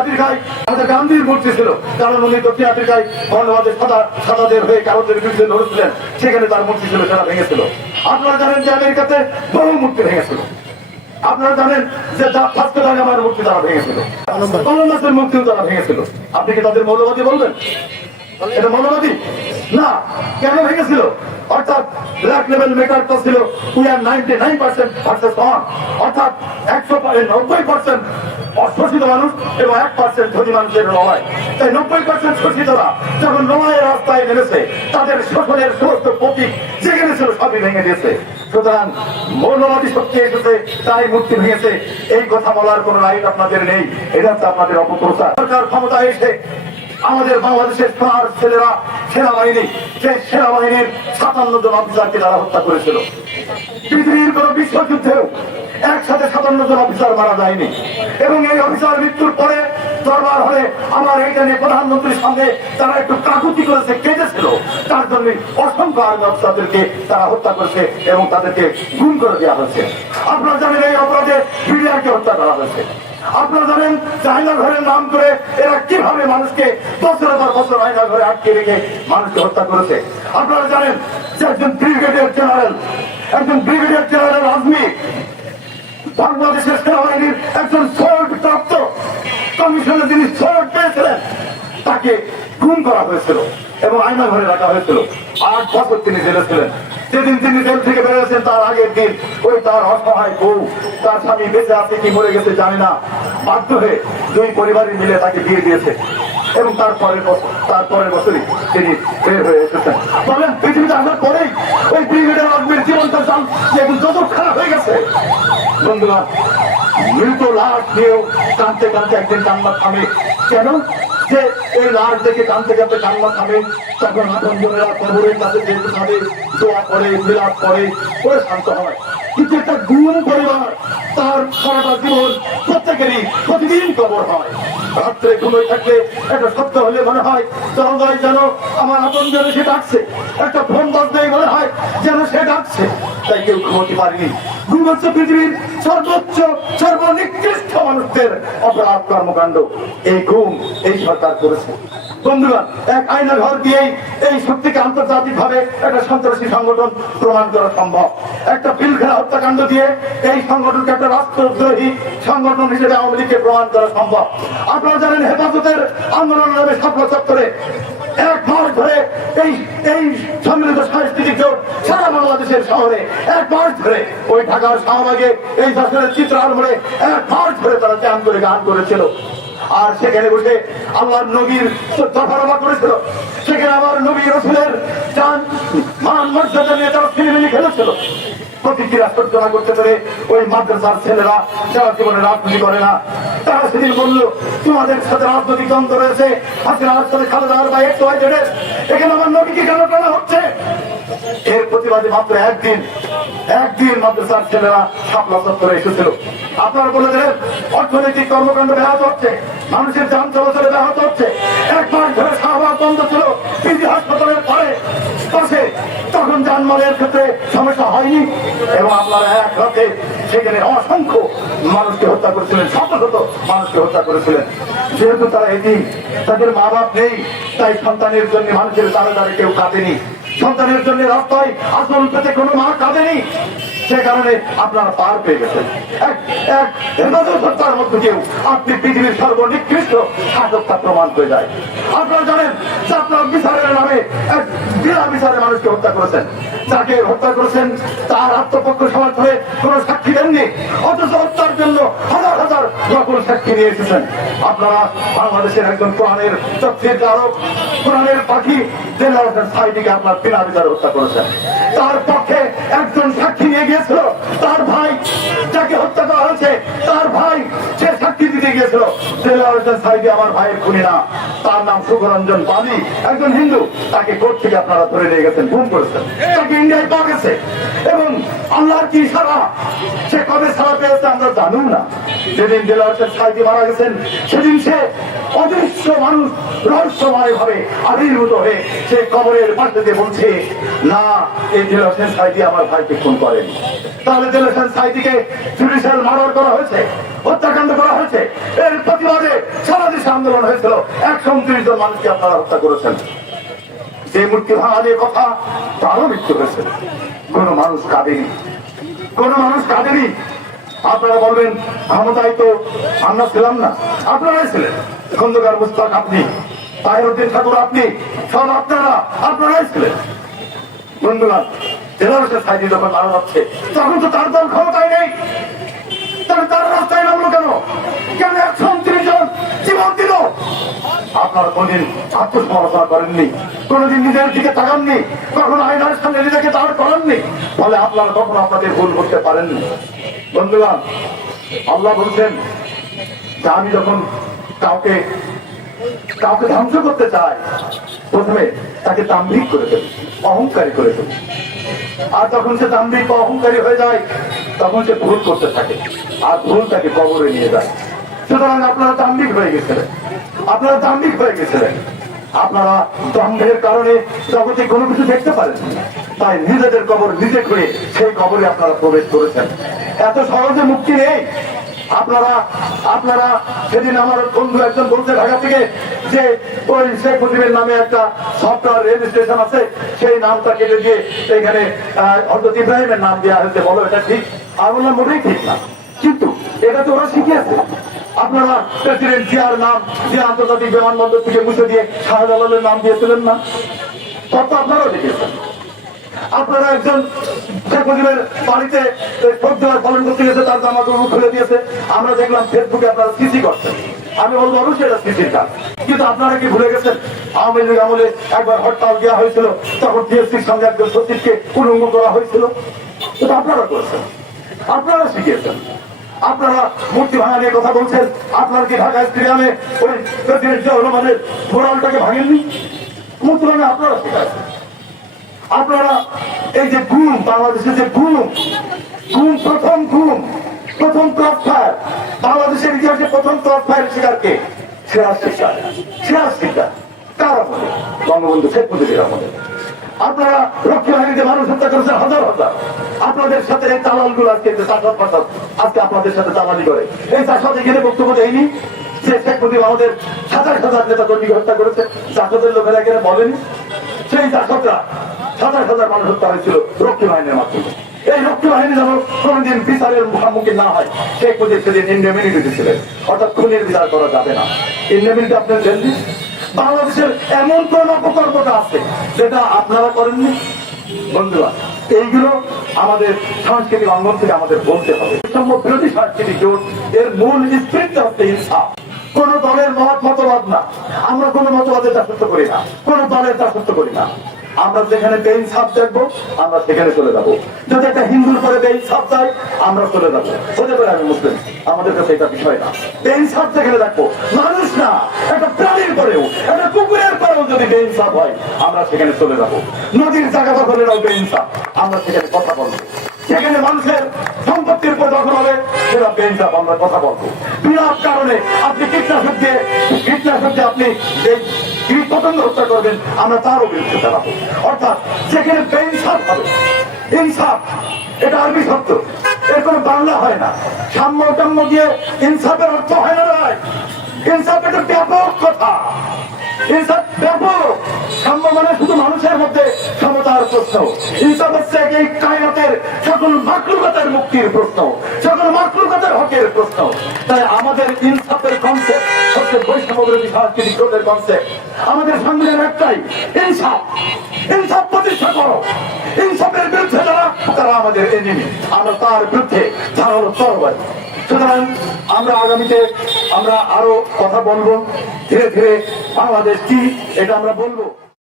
আফ্রিকায় আমাদের গান্ধীর মূর্তি ছিল, কারণ উনি দক্ষিণ আফ্রিকায় বর্ণবাদের সাদাদের হয়ে কারণদের বিরুদ্ধে লড়েছিলেন, সেখানে তার মূর্তি ছিল, সেটা ভেঙেছিল। আপনারা জানেন যে আমেরিকাতে বহু মূর্তি ভেঙেছিল। আপনারা জানেন যে ভাস্কো দা গামার মূর্তি তারা ভেঙেছিল, কলম্বাসের মূর্তিও তারা ভেঙেছিল। আপনি কি তাদের মৌলবাদী বলবেন? এটা মৌলবাদী না। কেন ভেঙেছিল? অর্থাৎ ব্ল্যাক লেভেল মেটারটা ছিল উই আর 99% ভার্সেস 1, অর্থাৎ 90% অশোষিত মানুষ এবং 1% ধনী মানুষের লড়াই। তাই 90% শোষিতরা যখন লড়াইয়ের রাস্তায় নেমেছে, তাদের শোষণের সমস্ত প্রতীক যেখানে ছিল সবই ভেঙে দিয়েছে। সুতরাং মৌলবাদী শক্তি এসেছে, তাই মূর্তি ভেঙেছে, এই কথা বলার কোন রাইট আপনাদের নেই। এটা হচ্ছে আপনাদের অপপ্রচার। সরকার ক্ষমতায় এসে আমাদের বাংলাদেশের সোনার ছেলেরা সেনাবাহিনী, সেই সেনাবাহিনীর 57 জন অফিসারকে তারা হত্যা করেছিল। পৃথিবীর কোন বিশ্বযুদ্ধেও একসাথে 57 জন অফিসার মারা যায়নি। এবং এই অফিসার মৃত্যুর পরে দরবার হলে আমার এইটা নিয়ে প্রধানমন্ত্রীর সঙ্গে তারা একটু কাকুতি করেছে, কেঁদেছিল। তার জন্য অসংখ্য আর্মি অফিসারদেরকে তারা হত্যা করেছে এবং তাদেরকে গুম করে দেওয়া হয়েছে। আপনারা জানেন এই অপরাধে বিডিআরকে হত্যা করা হয়েছে। আপনারা জানেন যে আয়না ঘরের নাম করে এরা কিভাবে মানুষকে বছরের পর বছর আয়না ঘরে আটকে রেখে মানুষকে হত্যা করেছে। আপনারা জানেন যে একজন ব্রিগেডিয়ার জেনারেল আজমি বাংলাদেশের সেনাবাহিনীর একজন সোল্ড প্রাপ্ত কমিশনে যিনি সোল্ড পেয়েছিলেন, তাকে গুম করা হয়েছিল এবং আয়না ঘরে রাখা হয়েছিল। 8 বছর তিনি জেলে ছিলেন। যেদিন তিনি জেল থেকে বেরিয়েছেন তার আগের দিন ওই তার অসহায় বউ, তার স্বামী বেঁচে আছে কি মরে গেছে জানি না, বাধ্য হয়ে 2 পরিবারের মিলে তাকে বিয়ে দিয়েছে এবং তারপরের বছরই তিনি বের হয়ে এসেছেন। বলেন পৃথিবীতে আসার পরেই ওই ব্রিগেডিয়ার আজমির জীবনটা এখন যত খারাপ হয়ে গেছে। বন্ধুরা, মৃত লাশ নিয়েও কাঁদতে কাঁদতে একদিন কান্না থামে। কেন? যে এই লাশ দেখে কাঁদতে কাঁদতে কান্না থামে, তখন আপনজনেরা কবরের কাছে যেতে থামে, দোয়া করে, বিলাপ করে শান্ত হয়। কিন্তু একটা গুম পরিবার, তার সারাটা জীবন প্রত্যেকেরই প্রতিদিন কবর হয়। রাত্রে ঘুমিয়ে থাকলে একটা সত্য হলে মনে হয় জনগণ যেন আমার আপনজনে সে ডাকছে, একটা ফোন বাজলেই মনে হয় যেন সে ডাকছে, তাই কেউ ঘুমোতে পারেনি। ঘুম হচ্ছে পৃথিবীর সর্বোচ্চ সর্বনিকৃষ্ট মানুষদের অপরাধ কর্মকাণ্ড। এই ঘুম এই সরকার করেছে। বন্ধুরা, এক আয়না ঘর দিয়েই এই শক্তিকে আন্তর্জাতিক ভাবে একটা সন্ত্রাসী সংগঠন প্রমাণ করা সম্ভব। একটা পিলখানা হত্যাকাণ্ড দিয়ে এই সংগঠনকে একটা রাষ্ট্রদ্রোহী সংগঠন হিসেবে আওয়ামী লীগকে প্রমাণ করা সম্ভব। আপনারা জানেন হেফাজতের আন্দোলন নামে শাপলা চত্বরে 1 মাস ধরে এই সম্মিলিত সাংস্কৃতিক জোট সারা বাংলাদেশের শহরে 1 মাস ধরে, ওই ঢাকার শাহবাগে এই যশোরের চিত্রার মোড়ে 1 মাস ধরে তারা চ্যান করে গান করেছিল। আর সেখানে বসে আল্লাহর নবীর দফারফা করেছিল। সেখানে আমার নবী রসুলের জান মান মর্যাদা নিয়ে তারা ছিনিমিনি খেলেছিল। প্রতিক্রিয়া সর্জনা করতে পেরে ওই মাদ্রাসার ছেলেরা যারা জীবনে রাজনীতি করে না, তারা সেদিন বলল তোমাদের সাথে রাজনৈতিক দ্বন্দ্ব রয়েছে, হাসিনার সাথে খালেদার বা একটু এখানে আমার নবীকে কেন টানা হচ্ছে? এর প্রতিবাদে মাত্র একদিন মাদ্রাসার ছেলেরা শাপলা চত্বরে এসেছিল। আপনারা বলে দিলেন অর্থনৈতিক কর্মকাণ্ড ব্যাহত হচ্ছে, মানুষের যান চলাচলে ব্যাহত হচ্ছে। 1 মাস ধরে শাহবাগ বন্ধ ছিল পিজি হাসপাতালের পাশে, তখন যানবাহনের ক্ষেত্রে সমস্যা হয়নি এবং আপনারা এক রাতে সেখানে অসংখ্য মানুষকে হত্যা করেছিলেন, শত মানুষকে হত্যা করেছিলেন। যেহেতু তারা এতিম, তাদের মা বাপ নেই, তাই সন্তানের জন্য মানুষের দ্বারে দ্বারে কেউ কাঁদেনি, সন্তানের জন্য রাস্তায় আসল পেতে কোনো মা কাঁদেনি। সে কারণে আপনারা পার পেয়ে গেছেন। তার মধ্যে কেউ আপনি পৃথিবীর সর্বনিকৃষ্ট শাসকটা প্রমাণ হয়ে যায়। আপনারা জানেন যে আপনার বিচারের নামে এক বিনা বিচারে মানুষকে হত্যা করেছেন। যাকে হত্যা করেছেন তার আত্মপক্ষ সমর্থনে কোন সাক্ষী দেননি, অথচ হত্যার জন্য হাজার হাজার নকল সাক্ষী নিয়ে এসেছেন। আপনারা বাংলাদেশের একজন কোরআনের তফসির কারক, কোরআনের পাখি দেলাওয়ার হোসেন সাঈদীকে আপনার বিনা বিচারে হত্যা করেছেন। তার পক্ষে একজন সাক্ষী নিয়ে গিয়েছিল, তার ভাই যাকে হত্যা করা হয়েছে, তার ভাই সে সাক্ষী দিতে গিয়েছিল দেলাওয়ার হোসেন সাঈদী আমার ভাইয়ের খুনি না, তার নাম সুখরঞ্জন বালি, একজন হিন্দু। তাকে কোর্ট থেকে আপনারা ধরে নিয়ে গেছেন, গুম করেছেন, তাকে ইন্ডিয়ায় পাওয়া গেছে। এবং আল্লাহর কি সারা, সে কবে সারা পেয়েছে আমরা জানুন না। যেদিন দেলাওয়ার হোসেন সাঈদী মারা গেছেন সেদিন সে অদৃশ্য মানুষ রহস্যময় ভাবে আবির্ভূত হয়ে সে কবরের পাশে দিয়ে বলছে না, এই দেলাওয়ার হোসেন সাঈদী আমার ভাইকে খুন করেন। তাহলে দেলাওয়ার হোসেন সাঈদীকে জুডিশিয়াল মার্ডার করা হয়েছে, হত্যাকাণ্ড করা হয়েছে, এর প্রতিবাদে সারা দেশে আন্দোলন হয়েছিল, 129 জন মানুষকে আপনারা হত্যা করেছেন। যে মূর্তি ভাঙা নিয়ে কথা, তারও মৃত্যু হয়েছে, কোন মানুষ কাঁদেনি, কোন মানুষ কাঁদেনি। আপনারা বলবেন ক্ষমতায় তো আমরা ছিলাম না, আপনারাই ছিলেন। খন্দকার মুস্তাক আপনি, তাহিরউদ্দিন ঠাকুর আপনি, সব আপনারাই ছিলেন। বন্ধুরা, জেনারেশন সাইডে যখন মারা যাচ্ছে তখন তো তার দল ক্ষমতায় নেই, তাহলে তার রাস্তায় নামলো কেন? কেন 129 জন জীবন দিল? আপনারা কোনদিন আত্মসমালোচনা করেননি, কোনদিন নিজের দিকে তাকাননি, কখনো আয়নার সামনে নিজেকে দাঁড় করাননি, ফলে আপনারা কখনো আপনাদের ভুল করতে পারেননি। বন্ধুরা, আল্লাহ বলছেন যে আমি যখন কাউকে ধ্বংস করতে চাই, প্রথমে তাকে দাম্ভিক করে দেব, অহংকারী করে দেব। আর যখন সে দাম্ভিক বা অহংকারী হয়ে যায়, তখন সে ভুল করতে থাকে, আর ভুল তাকে কবরে নিয়ে যায়। সুতরাং আপনারা দাম্ভিক হয়ে গেছিলেন, আপনারা দম্ভের কারণে জগতে কোনো কিছু দেখতে পারেন, তাই নিজেদের কবর নিজে করে সেই কবরে আপনারা প্রবেশ করেছেন। এত সহজে মুক্তি নেই। আপনারা সেদিন আমার বন্ধু একজন বলছে ঢাকা থেকে যে ওই শেখ মুজিবের নামে একটা সফটওয়্যার রেজিস্ট্রেশন আছে, সেই নামটা কেটে দিয়ে এখানে হযরত ইব্রাহিমের নাম দেওয়া হয়েছে, বলো এটা ঠিক? আমি বললাম মোটেই ঠিক না, কিন্তু এটা তো ওরা শিখিয়েছে। আপনারা প্রেসিডেন্ট জিয়ার নাম যে আন্তর্জাতিক বিমানবন্দর থেকে মুছে দিয়ে শাহজালালের নাম দিয়েছিলেন না? তত আপনারাও দেখেছেন। আপনারা একজন শেখ মুজিবের বাড়িতে ভোট দেওয়ার পালন করতে গেছে, তার জামা কাপড় খুলে দিয়েছে, আমরা দেখলাম ফেসবুকে আপনারা সিসি করছেন। আমি বলবো অবশ্যই এটা সিসির কাজ, কিন্তু আপনারা কি ভুলে গেছেন আওয়ামী লীগ আমলে একবার হরতাল দেওয়া হয়েছিল, তখন টিএসসির সঙ্গে একজন সচিবকে উলঙ্গ করা হয়েছিল? এটা আপনারা করেছেন, আপনারা শিখিয়েছেন। আপনারা মূর্তি ভাঙা নিয়ে কথা বলছেন, আপনারা কি ঢাকা স্টেডিয়ামে ওই প্রেসিডেন্ট জিয়াউর রহমানের মোরালটাকে ভাঙেননি? মূর্তি ভাঙা আপনারা শিখাচ্ছেন। আপনারা এই যে গুম, বাংলাদেশের যে গুম, প্রথম ক্রস ফায়ার, বাংলাদেশের ইতিহাসে প্রথম ক্রস ফায়ার শিকারকে শিকার কার আমলে? বঙ্গবন্ধু শেখ মুজিবের আমলে। আপনারা রক্ষী বাহিনীতে মানুষ হত্যা করেছেন হাজার হাজার। আপনাদের সাথে এই দালাল গুলো আজকে আজকে আপনাদের সাথে দালালি করে, এই চাষাদ এখানে বক্তব্য দেয়নি যে শেখ মুজিব আমাদের হাজার হাজার নেতা কর্মীকে হত্যা করেছে, চাষাদের লোকেরা এখানে বলেনি? সেই চাষকরা হাজার হাজার মানুষ হত্যা হয়েছিল রক্ষী বাহিনীর মাধ্যমে। এই রক্ষী বাহিনী যেন কোনদিন বিচারের মুখোমুখি না হয়, শেখ মুজিব সেদিন ইন্ডেমিনিটি দিয়েছিলেন, অর্থাৎ খুনের বিচার করা যাবে না। ইন্ডেমিনিটি আপনার দেননি। বাংলাদেশের এমন কোন প্রকল্পটা আছে যেটা আপনারা করেননি? বন্ধুরা, এইগুলো আমাদের সাংস্কৃতিক অঙ্গন থেকে আমাদের বলতে হবে। বিরোধী সাংস্কৃতিক জোট এর মূল স্পিরিটটা হচ্ছে ইনসাফ। কোন দলের মতবাদ না, আমরা কোন মতবাদের দাসত্ব করি না, কোন দলের দাসত্ব করি না। আমরা যেখানে বেইনসাফ দেখবো আমরা সেখানে চলে যাবো। যদি একটা হিন্দুর পরে বেইনসাফ চাই, আমরা চলে যাবো। হতে পারে আমি মুসলিম, আমাদের কাছে এটা বিষয় না। বেইনসাফ যেখানে দেখবো, মানুষ না একটা প্রাণীর পরেও, একটা কুকুরের পরেও যদি বেইনসাফ হয়, আমরা সেখানে চলে যাবো। নদীর জায়গা দখলেরও বেইনসাফ, আমরা সেখানে কথা বলবো। সেখানে মানুষের সম্পত্তির উপর দখল হবে, সেটা বেইনসাফ, আমরা কথা বলবো। বিনা কারণে আপনি কীটনাশক দিয়ে আপনি কীট পতঙ্গ হত্যা করবেন, আমরা তারও বিরুদ্ধে দাঁড়াবো। অর্থাৎ যেখানে বেইনসাফ হবে, ইনসাফ এটা আরবি শব্দ, এর কোনো বাংলা হয় না। সাম্য টাম্য দিয়ে ইনসাফের অর্থ হয় না। ইনসাফ এটা ব্যাপক কথা, ইনসাফ ব্যাপক। সাম্য মানে শুধু মানুষের মধ্যে সমতার প্রশ্ন। ইনসাফ হচ্ছে এই কায়নাতের সকল মাকলুকাতের মুক্তির প্রশ্ন, সকল মাকলুকাতের হকের প্রশ্ন। তাই আমাদের ইনসাফের কনসেপ্ট হচ্ছে বৈষম্যবিরোধী সাংস্কৃতিক জোটের কনসেপ্ট। আমাদের সংবিধান একটাই, ইনসাফ। ইনসাফ প্রতিষ্ঠা করো। ইনসাফের বিরুদ্ধে যারা, তারা আমাদের এনিমি, আমরা তার বিরুদ্ধে ধারালো তরবারি। সুতরাং আমরা আগামীতে আমরা আরো কথা বলবো, ধীরে ধীরে বাংলাদেশ কি এটা আমরা বলবো।